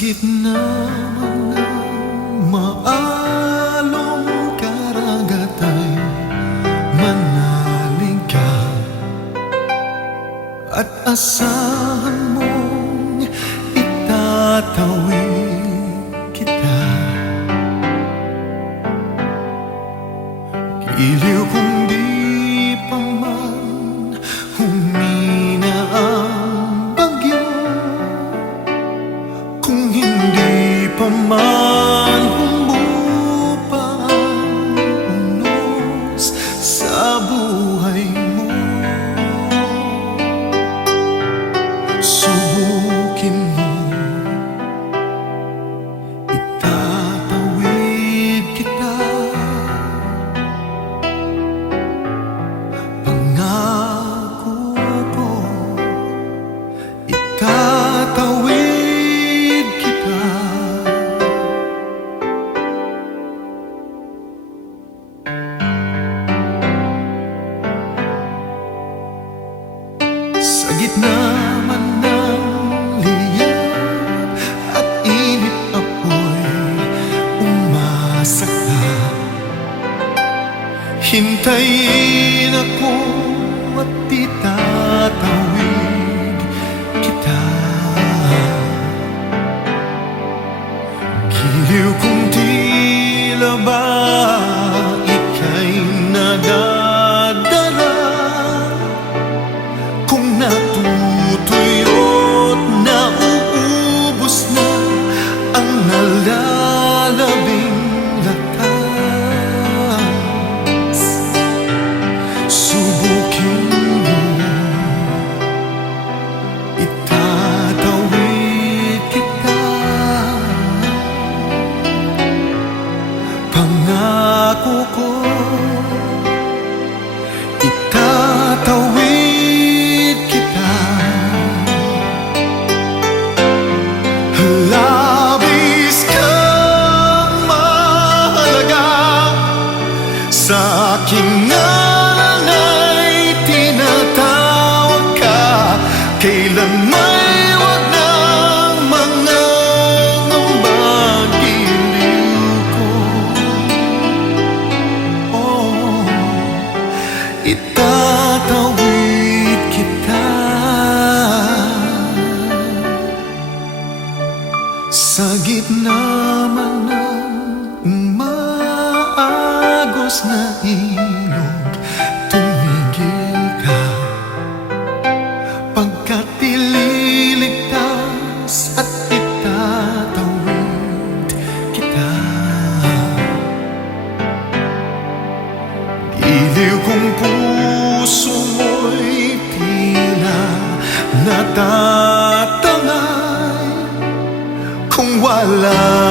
gitna man ng maalong karagat ay manalig ka at asahan mong itatawid kita. Giliw kung di pa man humina ang bagyo, kung hindi pa man humupa ang unos sa buhay mo, subukin mo, itatawid kita. Pangako ko, itatawid kita. Sa gitna man ng liyab at init apoy umasakta, hintayin ako at itatawid kita. Giliw kung tila ba ika'y nadadala, kung natutuyot nauubos na ang nalalabing lakas, subukin mo, itatawid kita. Pangako ko, itatawid kita. Labis kang mahalaga, sa aking ngalan ay tinatawag ka. Kailanmay wag ng mga ngambang giliw ko. Oh, itatawid kita. Sa gitna man ng umaagos na ilog, tumigil ka, pagkat ililigtas at itatawid kita. Giliw kong puso mo'y tila natatangay, kung wala